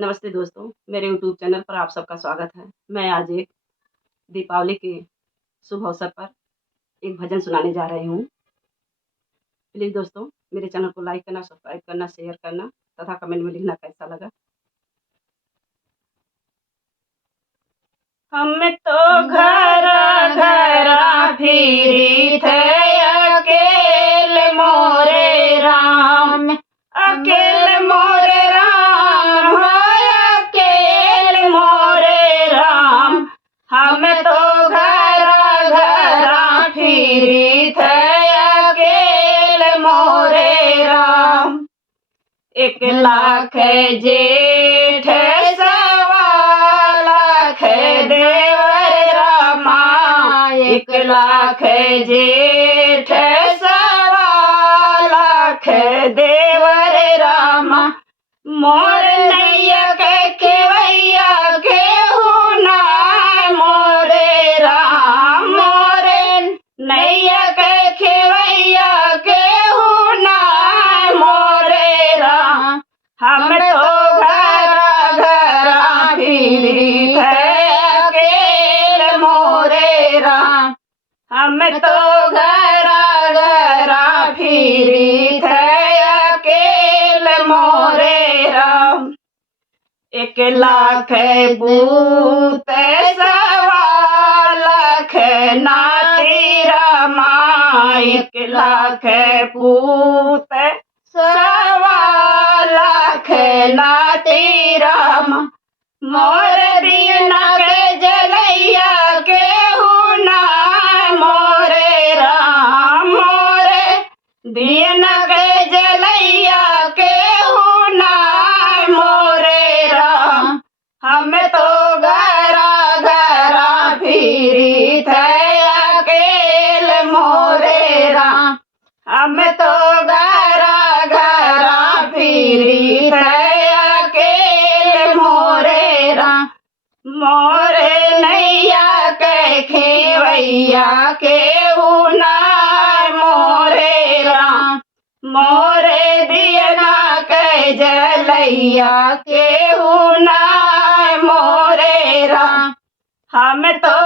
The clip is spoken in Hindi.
नमस्ते दोस्तों, मेरे यूट्यूब चैनल पर आप सबका स्वागत है। मैं आज एक दीपावली के शुभ अवसर पर एक भजन सुनाने जा रही हूँ। प्लीज़ दोस्तों मेरे चैनल को लाइक करना, सब्सक्राइब करना, शेयर करना तथा कमेंट में लिखना कैसा लगा। हम तो घर फिरीत अकेले मोरे राम, अकेले मोरे राम हो, अकेले मोरे राम। हम तो घर फिरीत अकेले मोरे राम। 1,00,000 जेठ सवा लाख देवर रामा, 1,00,000 जेठ सवा लाख देवर रामा। मोर नैया के खेवैया केहू ना मोरे राम, मोरे नैया के खेवैया केहू ना मोरे राम। हम तो घर फिरीत अकेले मोरे राम, हम तो घर फिरीत अकेले मोरे राम। 1,00,000 पूत सवा लाख नाती रामा, 1,00,000 पूत सवा लाख नाती रामा। मोर दीना के जलैया केहू ना मोरे राम, मोरे दीना के जलैया केहू ना मोरे राम। हम तो घर फिरीत अकेले मोरे राम, हम तो घर फिरीत अकेले मोरे राम। मोरे नैया के खेवैया केहू ना मोरे राम, मोरे दियना के जलैया केहू ना मोरे राम। हम तो